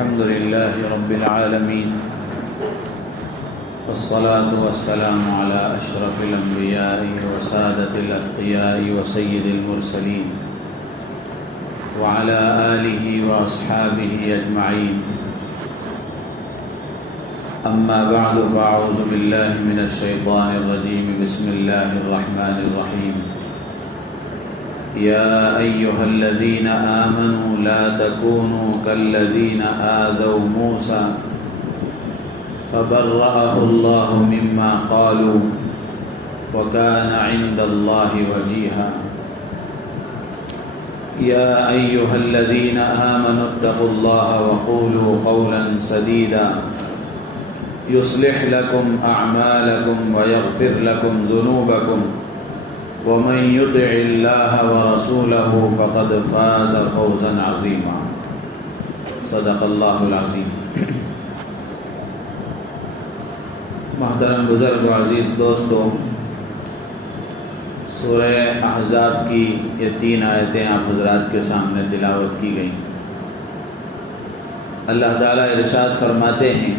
الحمد لله رب العالمين، والصلاة والسلام على أشرف الأنبياء وسادة الأتقياء وسيد المرسلين وعلى آله وأصحابه أجمعين. أما بعد، فأعوذ بالله من الشيطان الرجيم. بسم الله الرحمن الرحيم. يا أيها الذين آمنوا لا تكونوا كالذين آذوا موسى فبرأه الله مما قالوا وكان عند الله وجيها. يا أيها الذين آمنوا اتقوا الله وقولوا قولا سديدا يصلح لكم أعمالكم ويغفر لكم ذنوبكم ومن يطع الله ورسوله فقد فاز فوزا عظيما. صدق اللہ العظیم. محترم بزرگ و عزیز دوستوں، سورہ احزاب کی یہ 3 آیتیں آپ حضرات کے سامنے تلاوت کی گئیں. اللہ تعالیٰ ارشاد فرماتے ہیں،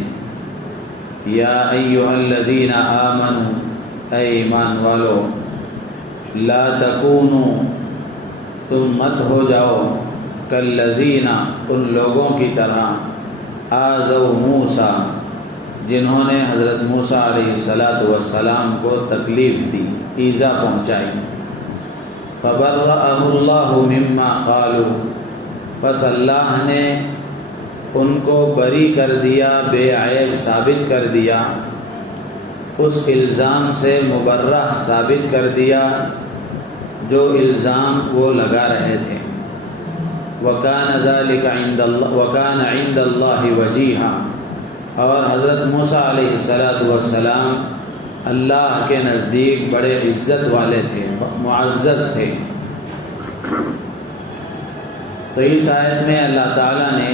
یا ایھا الذین آمنوا، اے ایمان والو، لا تکونوا، تم مت ہو جاؤ، کالذین، ان لوگوں کی طرح، آذوا موسیٰ، جنہوں نے حضرت موسیٰ علیہ السلام کو تکلیف دی، ایذا پہنچائی. فبرأہ اللہ مما قالوا، پس اللہ نے ان کو بری کر دیا، بے عیب ثابت کر دیا، اس الزام سے مبرہ ثابت کر دیا جو الزام وہ لگا رہے تھے. وَكَانَ ذَلِكَ وَكَانَ عِندَ اللَّهِ وَجِيهًا، اور حضرت موسیٰ علیہ السلام اللہ کے نزدیک بڑے عزت والے تھے، معزز تھے. تو اس آیت میں اللہ تعالیٰ نے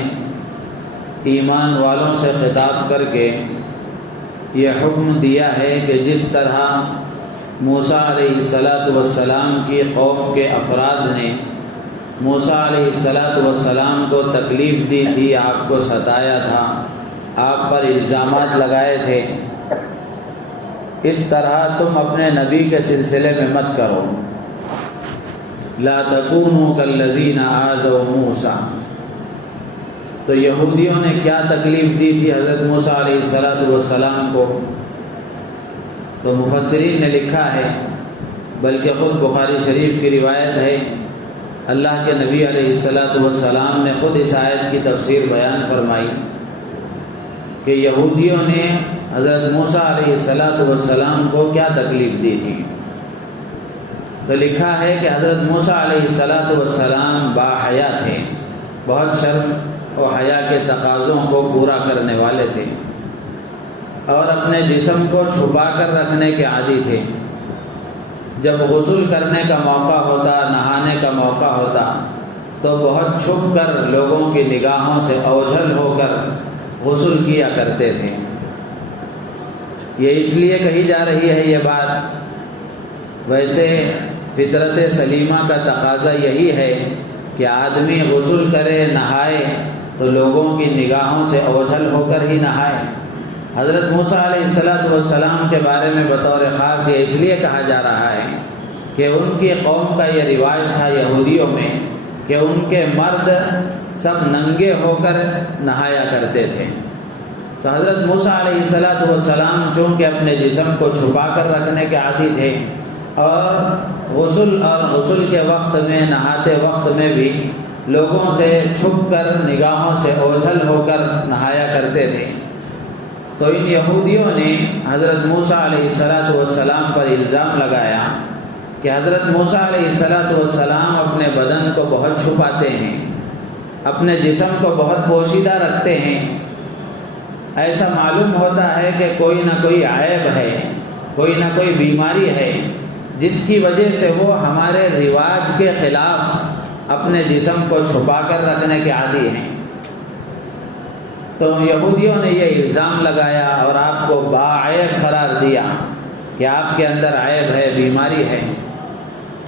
ایمان والوں سے خطاب کر کے یہ حکم دیا ہے کہ جس طرح موسیٰ علیہ السلام کی قوم کے افراد نے موسیٰ علیہ السلام کو تکلیف دی تھی، آپ کو ستایا تھا، آپ پر الزامات لگائے تھے، اس طرح تم اپنے نبی کے سلسلے میں مت کرو. لا تکونوا کالذین آذوا موسیٰ. تو یہودیوں نے کیا تکلیف دی تھی حضرت موسیٰ علیہ السلام کو؟ تو مفسرین نے لکھا ہے، بلکہ خود بخاری شریف کی روایت ہے، اللہ کے نبی علیہ السلام نے خود اس آیت کی تفسیر بیان فرمائی کہ یہودیوں نے حضرت موسیٰ علیہ السلام کو کیا تکلیف دی تھی. تو لکھا ہے کہ حضرت موسیٰ علیہ السلام باحیا تھے، بہت شرم و حیا کے تقاضوں کو پورا کرنے والے تھے، اور اپنے جسم کو چھپا کر رکھنے کے عادی تھے. جب غسل کرنے کا موقع ہوتا، نہانے کا موقع ہوتا، تو بہت چھپ کر لوگوں کی نگاہوں سے اوجھل ہو کر غسل کیا کرتے تھے. یہ اس لیے کہی جا رہی ہے یہ بات، ویسے فطرت سلیمہ کا تقاضا یہی ہے کہ آدمی غسل کرے، نہائے تو لوگوں کی نگاہوں سے اوجھل ہو کر ہی نہائے. حضرت موسیٰ علیہ السلام کے بارے میں بطور خاص یہ اس لیے کہا جا رہا ہے کہ ان کی قوم کا یہ رواج تھا یہودیوں میں کہ ان کے مرد سب ننگے ہو کر نہایا کرتے تھے. تو حضرت موسیٰ علیہ السلام چونکہ اپنے جسم کو چھپا کر رکھنے کے عادی تھے، اور غسل کے وقت میں، نہاتے وقت میں بھی لوگوں سے چھپ کر، نگاہوں سے اوجھل ہو کر نہایا کرتے تھے. تو ان یہودیوں نے حضرت موسیٰ علیہ السلام پر الزام لگایا کہ حضرت موسیٰ علیہ السلام اپنے بدن کو بہت چھپاتے ہیں، اپنے جسم کو بہت پوشیدہ رکھتے ہیں. ایسا معلوم ہوتا ہے کہ کوئی نہ کوئی عیب ہے، کوئی نہ کوئی بیماری ہے، جس کی وجہ سے وہ ہمارے رواج کے خلاف اپنے جسم کو چھپا کر رکھنے کے عادی ہیں. تو یہودیوں نے یہ الزام لگایا اور آپ کو باعیب قرار دیا کہ آپ کے اندر عیب ہے، بیماری ہے.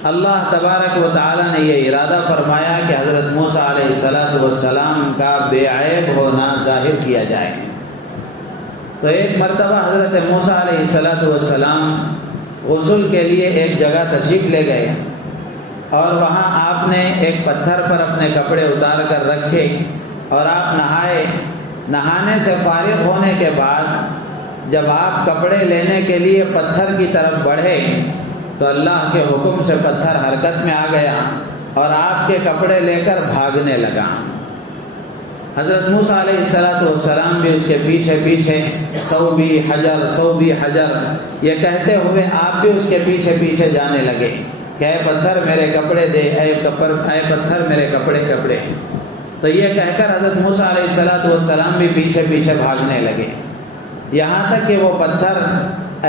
اللہ تبارک و تعالیٰ نے یہ ارادہ فرمایا کہ حضرت موسیٰ علیہ السلام کا بے عیب ہونا ظاہر کیا جائے۔ تو ایک مرتبہ حضرت موسیٰ علیہ السلام غسل کے لیے ایک جگہ تشریف لے گئے اور وہاں آپ نے ایک پتھر پر اپنے کپڑے اتار کر رکھے اور آپ نہائے۔ نہانے سے فارغ ہونے کے بعد جب آپ کپڑے لینے کے لیے پتھر کی طرف بڑھے تو اللہ کے حکم سے پتھر حرکت میں آ گیا اور آپ کے کپڑے لے کر بھاگنے لگا۔ حضرت موسیٰ علیہ السلام بھی اس کے پیچھے پیچھے صوبی حجر یہ کہتے ہوئے آپ بھی اس کے پیچھے پیچھے جانے لگے کہ اے پتھر میرے کپڑے دے، اے پتھر میرے کپڑے۔ تو یہ کہہ کر حضرت موسیٰ علیہ السلام بھی پیچھے پیچھے بھاگنے لگے، یہاں تک کہ وہ پتھر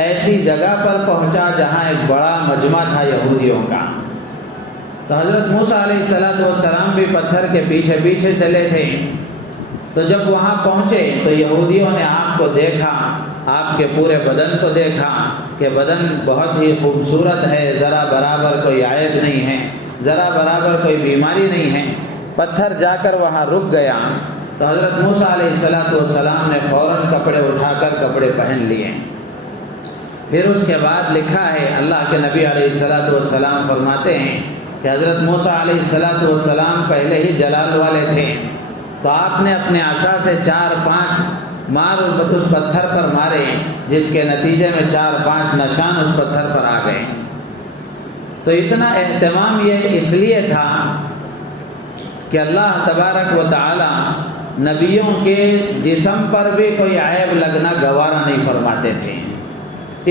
ایسی جگہ پر پہنچا جہاں ایک بڑا مجمع تھا یہودیوں کا۔ تو حضرت موسیٰ علیہ السلام بھی پتھر کے پیچھے پیچھے چلے تھے۔ تو جب وہاں پہنچے تو یہودیوں نے آپ کو دیکھا، آپ کے پورے بدن کو دیکھا کہ بدن بہت ہی خوبصورت ہے، ذرا برابر کوئی عیب نہیں ہے، ذرا برابر کوئی بیماری نہیں ہے۔ پتھر جا کر وہاں رک گیا تو حضرت موسیٰ علیہ السلام نے فوراً کپڑے اٹھا کر کپڑے پہن لیے۔ پھر اس کے بعد لکھا ہے، اللہ کے نبی علیہ السلام فرماتے ہیں کہ حضرت موسیٰ علیہ السلام پہلے ہی جلال والے تھے، تو آپ نے اپنے عصا سے 4-5 مار اس پتھر پر مارے، جس کے نتیجے میں 4-5 نشان اس پتھر پر آ گئے۔ تو اتنا اہتمام یہ اس لیے تھا کہ اللہ تبارک و تعالی نبیوں کے جسم پر بھی کوئی عیب لگنا گوارا نہیں فرماتے تھے،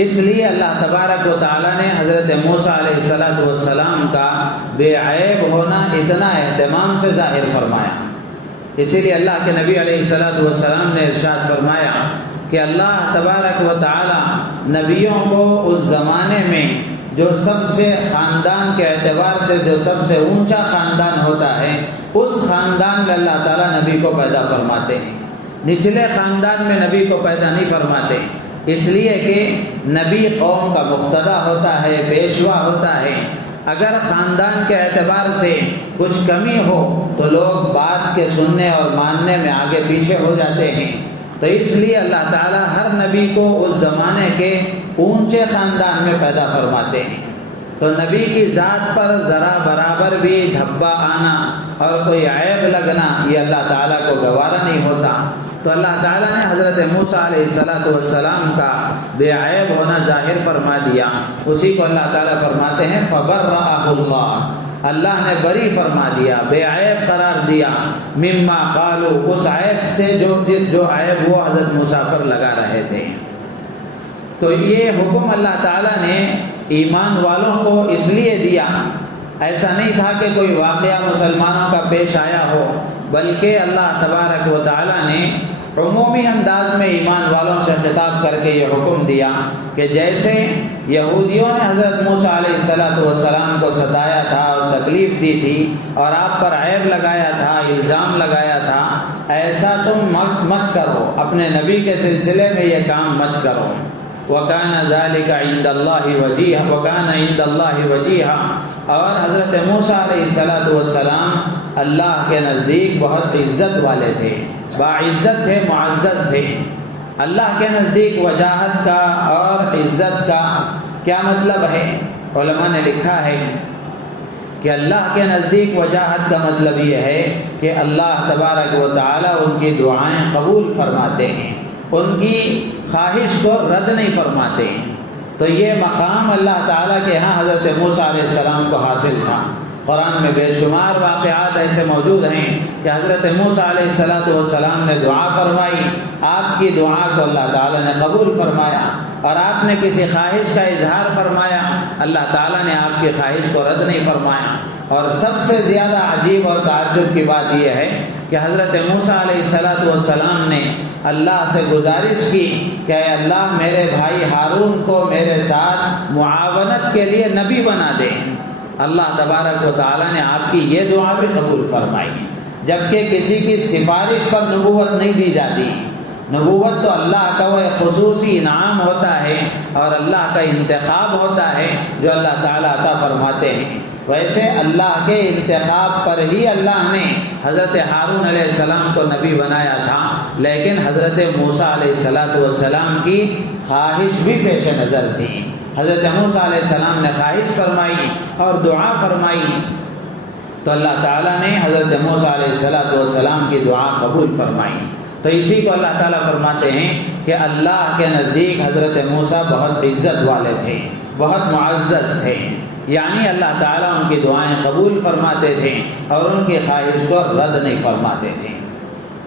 اس لیے اللہ تبارک و تعالی نے حضرت موسیٰ علیہ السلام کا بے عیب ہونا اتنا اہتمام سے ظاہر فرمایا۔ اسی لیے اللہ کے نبی علیہ السلام نے ارشاد فرمایا کہ اللہ تبارک و تعالی نبیوں کو اس زمانے میں جو سب سے خاندان کے اعتبار سے جو سب سے اونچا خاندان ہوتا ہے، اس خاندان میں اللہ تعالیٰ نبی کو پیدا فرماتے ہیں، نچلے خاندان میں نبی کو پیدا نہیں فرماتے، اس لیے کہ نبی قوم کا مقتدی ہوتا ہے، پیشوا ہوتا ہے۔ اگر خاندان کے اعتبار سے کچھ کمی ہو تو لوگ بات کے سننے اور ماننے میں آگے پیچھے ہو جاتے ہیں، تو اس لیے اللہ تعالیٰ ہر نبی کو اس زمانے کے اونچے خاندان میں پیدا فرماتے ہیں۔ تو نبی کی ذات پر ذرا برابر بھی دھبا آنا اور کوئی عیب لگنا یہ اللہ تعالیٰ کو گوارا نہیں ہوتا۔ تو اللہ تعالیٰ نے حضرت موسیٰ علیہ السلام کا بے عیب ہونا ظاہر فرما دیا، اسی کو اللہ تعالیٰ فرماتے ہیں فبرأہ اللہ، اللہ نے بری فرما دیا، بے عیب قرار دیا، مما قالوا، اس عیب سے جو عیب وہ حضرت موسیٰ پر لگا رہے تھے۔ تو یہ حکم اللہ تعالیٰ نے ایمان والوں کو اس لیے دیا، ایسا نہیں تھا کہ کوئی واقعہ مسلمانوں کا پیش آیا ہو، بلکہ اللہ تبارک و تعالیٰ نے عمومی انداز میں ایمان والوں سے خطاب کر کے یہ حکم دیا کہ جیسے یہودیوں نے حضرت موسیٰ علیہ السلام کو ستایا تھا اور تکلیف دی تھی اور آپ پر عیب لگایا تھا، الزام لگایا تھا، ایسا تم مت کرو، اپنے نبی کے سلسلے میں یہ کام مت کرو۔ وَكَانَ ذَلِكَ عِنْدَ اللَّهِ وَجِيهًا وَكَانَ عِنْدَ اللَّهِ وَجِيهًا، اور حضرت موسیٰ علیہ السلام اللہ کے نزدیک بہت عزت والے تھے، باعزت تھے، معزز تھے۔ اللہ کے نزدیک وجاہت کا اور عزت کا کیا مطلب ہے؟ علماء نے لکھا ہے کہ اللہ کے نزدیک وجاہت کا مطلب یہ ہے کہ اللہ تبارک و تعالی ان کی دعائیں قبول فرماتے ہیں، ان کی خواہش کو رد نہیں فرماتے۔ تو یہ مقام اللہ تعالیٰ کے ہاں حضرت موسیٰ علیہ السلام کو حاصل تھا۔ قرآن میں بے شمار واقعات ایسے موجود ہیں کہ حضرت موسیٰ علیہ السلام نے دعا فرمائی، آپ کی دعا کو اللہ تعالیٰ نے قبول فرمایا، اور آپ نے کسی خواہش کا اظہار فرمایا، اللہ تعالیٰ نے آپ کی خواہش کو رد نہیں فرمایا۔ اور سب سے زیادہ عجیب اور تعجب کی بات یہ ہے کہ حضرت موسیٰ علیہ السلام نے اللہ سے گزارش کی کہ اے اللہ میرے بھائی ہارون کو میرے ساتھ معاونت کے لیے نبی بنا دے۔ اللہ تبارک و تعالیٰ نے آپ کی یہ دعا بھی قبول فرمائی، جبکہ کسی کی سفارش پر نبوت نہیں دی جاتی، نبوت تو اللہ کا وہ خصوصی انعام ہوتا ہے اور اللہ کا انتخاب ہوتا ہے جو اللہ تعالیٰ عطا فرماتے ہیں۔ ویسے اللہ کے انتخاب پر ہی اللہ نے حضرت ہارون علیہ السلام کو نبی بنایا تھا، لیکن حضرت موسیٰ علیہ السلام کی خواہش بھی پیش نظر تھی۔ حضرت موسیٰ علیہ السلام نے خواہش فرمائی اور دعا فرمائی تو اللہ تعالیٰ نے حضرت موسیٰ علیہ السلام کی دعا قبول فرمائی۔ تو اسی کو اللہ تعالیٰ فرماتے ہیں کہ اللہ کے نزدیک حضرت موسیٰ بہت عزت والے تھے، بہت معزز تھے، یعنی اللہ تعالیٰ ان کی دعائیں قبول فرماتے تھے اور ان کی خواہش کو رد نہیں فرماتے تھے۔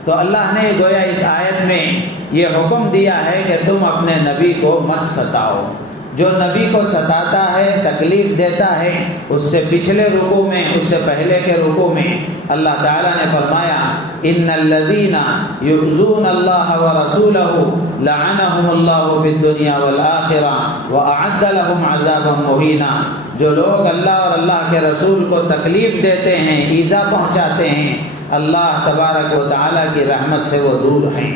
تو اللہ نے گویا اس آیت میں یہ حکم دیا ہے کہ تم اپنے نبی کو مت ستاؤ۔ جو نبی کو ستاتا ہے، تکلیف دیتا ہے، اس سے پچھلے رکوع میں، اس سے پہلے کے رکوع میں اللہ تعالیٰ نے فرمایا ان الذین یؤذون اللہ ورسولہ لعنہم اللہ فی الدنیا والآخرہ واعد لهم عذابا مہینا۔ جو لوگ اللہ اور اللہ کے رسول کو تکلیف دیتے ہیں، ایذا پہنچاتے ہیں، اللہ تبارک و تعالیٰ کی رحمت سے وہ دور ہیں۔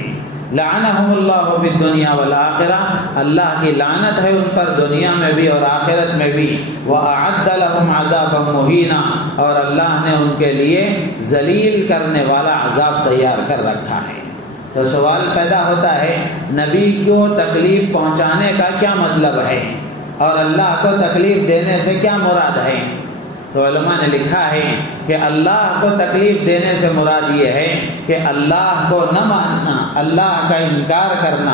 لعنہم اللہ فی الدنیا والآخرہ، اللہ کی لعنت ہے ان پر دنیا میں بھی اور آخرت میں بھی۔ وَأَعَدَّ لَهُمْ عَذَابًا مُهِينًا، اور اللہ نے ان کے لیے ذلیل کرنے والا عذاب تیار کر رکھا ہے۔ تو سوال پیدا ہوتا ہے نبی کو تکلیف پہنچانے کا کیا مطلب ہے اور اللہ کو تکلیف دینے سے کیا مراد ہے؟ تو علماء نے لکھا ہے کہ اللہ کو تکلیف دینے سے مراد یہ ہے کہ اللہ کو نہ ماننا، اللہ کا انکار کرنا،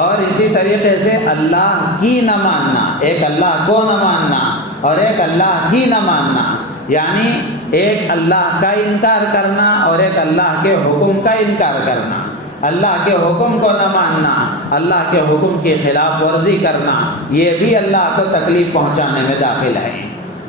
اور اسی طریقے سے اللہ کی نہ ماننا، ایک اللہ کو نہ ماننا اور ایک اللہ کی نہ ماننا، یعنی ایک اللہ کا انکار کرنا اور ایک اللہ کے حکم کا انکار کرنا۔ اللہ کے حکم کو نہ ماننا، اللہ کے حکم کی خلاف ورزی کرنا، یہ بھی اللہ کو تکلیف پہنچانے میں داخل ہے۔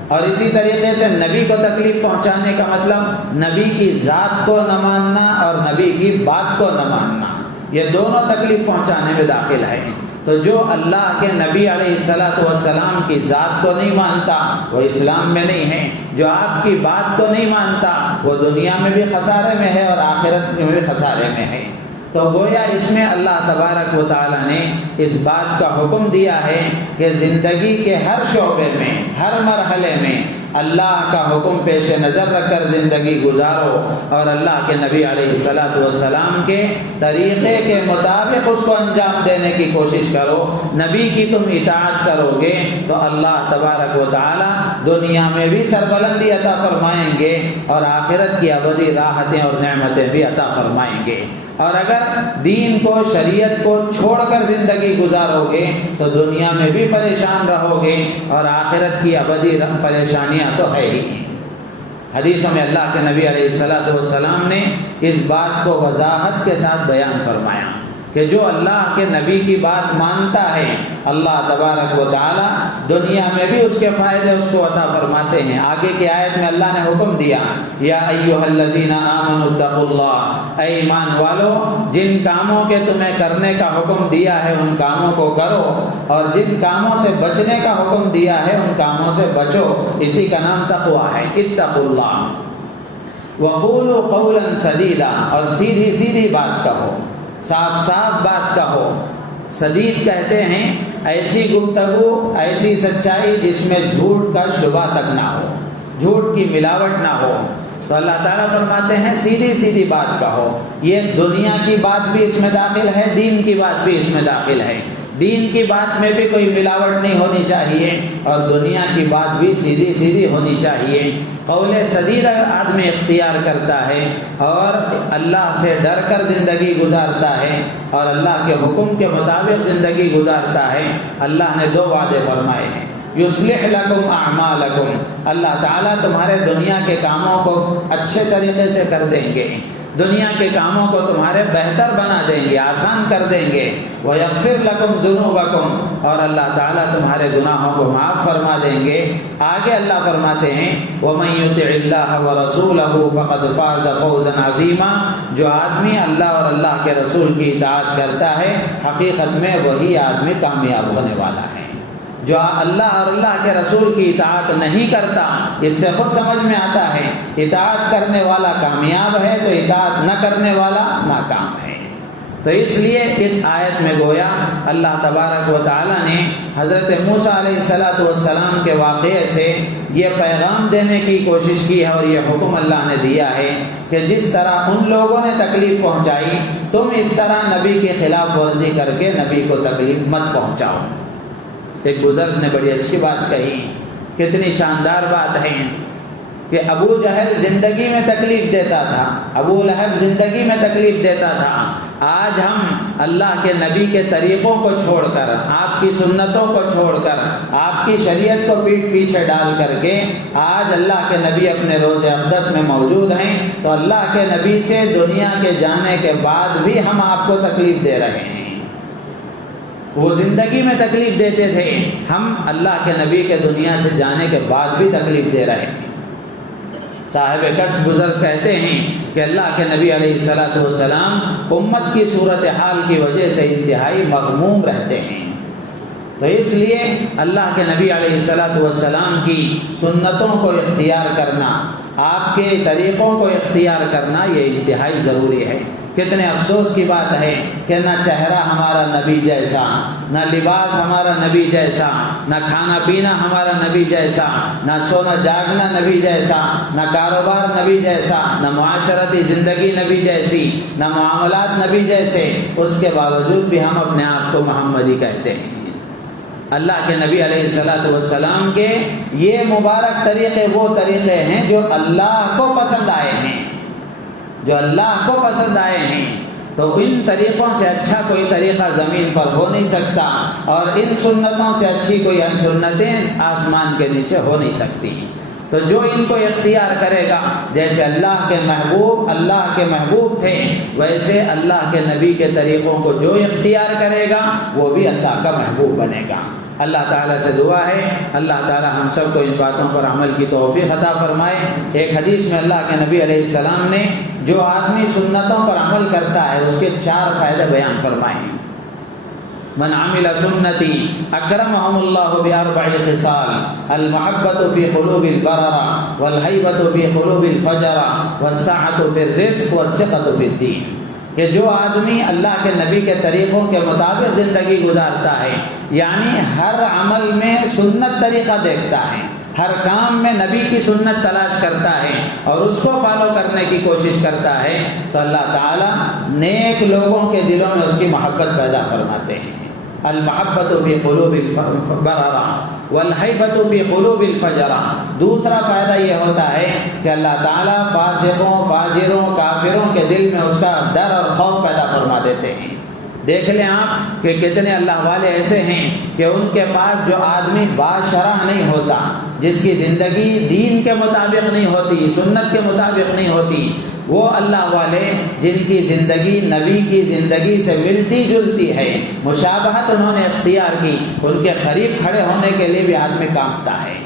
اور اسی طریقے سے نبی کو تکلیف پہنچانے کا مطلب نبی کی ذات کو نہ ماننا اور نبی کی بات کو نہ ماننا، یہ دونوں تکلیف پہنچانے میں داخل ہے۔ تو جو اللہ کے نبی علیہ السلام کی ذات کو نہیں مانتا وہ اسلام میں نہیں ہے، جو آپ کی بات کو نہیں مانتا وہ دنیا میں بھی خسارے میں ہے اور آخرت میں بھی خسارے میں ہے۔ تو گویا اس میں اللہ تبارک و تعالیٰ نے اس بات کا حکم دیا ہے کہ زندگی کے ہر شعبے میں، ہر مرحلے میں اللہ کا حکم پیش نظر رکھ کر زندگی گزارو اور اللہ کے نبی علیہ السلام کے طریقے کے مطابق اس کو انجام دینے کی کوشش کرو۔ نبی کی تم اطاعت کرو گے تو اللہ تبارک و تعالیٰ دنیا میں بھی سربلندی عطا فرمائیں گے اور آخرت کی ابدی راحتیں اور نعمتیں بھی عطا فرمائیں گے۔ اور اگر دین کو، شریعت کو چھوڑ کر زندگی گزارو گے تو دنیا میں بھی پریشان رہو گے اور آخرت کی ابدی پریشانیاں تو ہے ہی۔ حدیثوں میں اللہ کے نبی علیہ السلام نے اس بات کو وضاحت کے ساتھ بیان فرمایا کہ جو اللہ کے نبی کی بات مانتا ہے اللہ تبارک و تعالی دنیا میں بھی اس کے فائدے اس کو عطا فرماتے ہیں۔ آگے کی آیت میں اللہ نے حکم دیا یا ایھا الذین آمنوا اتقوا اللہ، اے ایمان والو جن کاموں کے تمہیں کرنے کا حکم دیا ہے ان کاموں کو کرو اور جن کاموں سے بچنے کا حکم دیا ہے ان کاموں سے بچو، اسی کا نام تقویٰ ہے۔ اتقوا اللہ وقولوا قولا سدیدا، اور سیدھی سیدھی بات کہو، صاف صاف بات کہو۔ سدید کہتے ہیں ایسی گفتگو، ایسی سچائی جس میں جھوٹ کا شبہ تک نہ ہو، جھوٹ کی ملاوٹ نہ ہو۔ تو اللہ تعالیٰ فرماتے ہیں سیدھی سیدھی بات کہو۔ یہ دنیا کی بات بھی اس میں داخل ہے، دین کی بات بھی اس میں داخل ہے۔ دین کی بات میں بھی کوئی ملاوٹ نہیں ہونی چاہیے اور دنیا کی بات بھی سیدھی سیدھی ہونی چاہیے۔ قول سدید اگر آدمی اختیار کرتا ہے اور اللہ سے ڈر کر زندگی گزارتا ہے اور اللہ کے حکم کے مطابق زندگی گزارتا ہے، اللہ نے دو وعدے فرمائے ہیں۔ یصلح لکم اعمالکم، اللہ تعالیٰ تمہارے دنیا کے کاموں کو اچھے طریقے سے کر دیں گے، دنیا کے کاموں کو تمہارے بہتر بنا دیں گے، آسان کر دیں گے۔ وَيَغْفِرْ لَكُمْ ذُنُوبَكُمْ، اور اللہ تعالیٰ تمہارے گناہوں کو معاف فرما دیں گے۔ آگے اللہ فرماتے ہیں وَمَن يُطِعِ اللَّهَ وَرَسُولَهُ فَقَدْ فَازَ فَوْزًا عَظِيمًا، جو آدمی اللہ اور اللہ کے رسول کی اطاعت کرتا ہے حقیقت میں وہی آدمی کامیاب ہونے والا ہے۔ جو اللہ اور اللہ کے رسول کی اطاعت نہیں کرتا، اس سے خود سمجھ میں آتا ہے اطاعت کرنے والا کامیاب ہے تو اطاعت نہ کرنے والا ناکام ہے۔ تو اس لیے اس آیت میں گویا اللہ تبارک و تعالیٰ نے حضرت موسیٰ علیہ السلام کے واقعے سے یہ پیغام دینے کی کوشش کی ہے اور یہ حکم اللہ نے دیا ہے کہ جس طرح ان لوگوں نے تکلیف پہنچائی تم اس طرح نبی کی خلاف ورزی کر کے نبی کو تکلیف مت پہنچاؤ۔ ایک بزرگ نے بڑی اچھی بات کہی، کتنی شاندار بات ہے کہ ابو جہل زندگی میں تکلیف دیتا تھا، ابو لہب زندگی میں تکلیف دیتا تھا، آج ہم اللہ کے نبی کے طریقوں کو چھوڑ کر، آپ کی سنتوں کو چھوڑ کر، آپ کی شریعت کو پیٹھ پیچھے ڈال کر کے آج اللہ کے نبی اپنے روز اقدس میں موجود ہیں، تو اللہ کے نبی سے دنیا کے جانے کے بعد بھی ہم آپ کو تکلیف دے رہے ہیں۔ وہ زندگی میں تکلیف دیتے تھے، ہم اللہ کے نبی کے دنیا سے جانے کے بعد بھی تکلیف دے رہے ہیں۔ صاحب کشف بزرگ کہتے ہیں کہ اللہ کے نبی علیہ السلام امت کی صورتحال کی وجہ سے انتہائی مغموم رہتے ہیں، تو اس لیے اللہ کے نبی علیہ السلام کی سنتوں کو اختیار کرنا، آپ کے طریقوں کو اختیار کرنا یہ انتہائی ضروری ہے۔ کتنے افسوس کی بات ہے کہ نہ چہرہ ہمارا نبی جیسا، نہ لباس ہمارا نبی جیسا، نہ کھانا پینا ہمارا نبی جیسا، نہ سونا جاگنا نبی جیسا، نہ کاروبار نبی جیسا، نہ معاشرتی زندگی نبی جیسی، نہ معاملات نبی جیسے، اس کے باوجود بھی ہم اپنے آپ کو محمدی کہتے ہیں۔ اللہ کے نبی علیہ السلام کے یہ مبارک طریقے وہ طریقے ہیں جو اللہ کو پسند آئے ہیں، جو اللہ کو پسند آئے ہیں، تو ان طریقوں سے اچھا کوئی طریقہ زمین پر ہو نہیں سکتا، اور ان سنتوں سے اچھی کوئی سنتیں آسمان کے نیچے ہو نہیں سکتی۔ تو جو ان کو اختیار کرے گا، جیسے اللہ کے محبوب تھے، ویسے اللہ کے نبی کے طریقوں کو جو اختیار کرے گا وہ بھی اللہ کا محبوب بنے گا۔ اللہ تعالیٰ سے دعا ہے اللہ تعالیٰ ہم سب کو ان باتوں پر عمل کی توفیق عطا فرمائے۔ ایک حدیث میں اللہ کے نبی علیہ السلام نے جو آدمی سنتوں پر عمل کرتا ہے اس کے 4 فائدے بیان فرمائے ہیں۔ من عمل سنتی اکرمہم اللہ ب4 خصال، المحبۃ فی قلوب البررہ، والہیبۃ فی قلوب الفجرہ، والسعۃ فی الرزق، والثقۃ فی الدین۔ کہ جو آدمی اللہ کے نبی کے طریقوں کے مطابق زندگی گزارتا ہے، یعنی ہر عمل میں سنت طریقہ دیکھتا ہے، ہر کام میں نبی کی سنت تلاش کرتا ہے اور اس کو فالو کرنے کی کوشش کرتا ہے، تو اللہ تعالیٰ نیک لوگوں کے دلوں میں اس کی محبت پیدا فرماتے ہیں۔ المحبت فی قلوب البررہ والہیبۃ فی قلوب الفجرہ۔ دوسرا فائدہ یہ ہوتا ہے کہ اللہ تعالیٰ فاسقوں، فاجروں، کافروں کے دل میں اس کا ڈر اور خوف پیدا فرما دیتے ہیں۔ دیکھ لیں آپ کہ کتنے اللہ والے ایسے ہیں کہ ان کے پاس جو آدمی باشرح نہیں ہوتا، جس کی زندگی دین کے مطابق نہیں ہوتی، سنت کے مطابق نہیں ہوتی، وہ اللہ والے جن کی زندگی نبی کی زندگی سے ملتی جلتی ہے، مشابہت انہوں نے اختیار کی، ان کے قریب کھڑے ہونے کے لیے بھی آدمی کانپتا ہے۔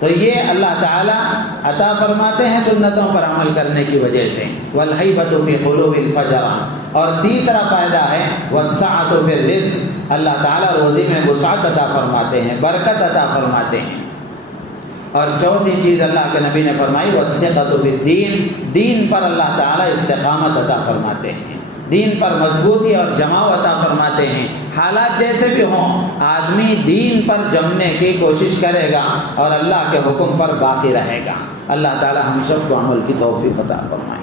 تو یہ اللہ تعالیٰ عطا فرماتے ہیں سنتوں پر عمل کرنے کی وجہ سے۔ والہیبۃ فی قلوب الفجرہ۔ اور تیسرا فائدہ ہے والسعۃ فی الرزق، اللہ تعالیٰ روزی میں وسعت عطا فرماتے ہیں، برکت عطا فرماتے ہیں۔ اور چوتھی چیز اللہ کے نبی نے فرمائی والثقۃ فی الدین، دین پر اللہ تعالیٰ استقامت عطا فرماتے ہیں، دین پر مضبوطی اور جماؤ عطا فرماتے ہیں۔ حالات جیسے بھی ہوں، آدمی دین پر جمنے کی کوشش کرے گا اور اللہ کے حکم پر باقی رہے گا۔ اللہ تعالیٰ ہم سب کو عمل کی توفیق عطا فرمائے۔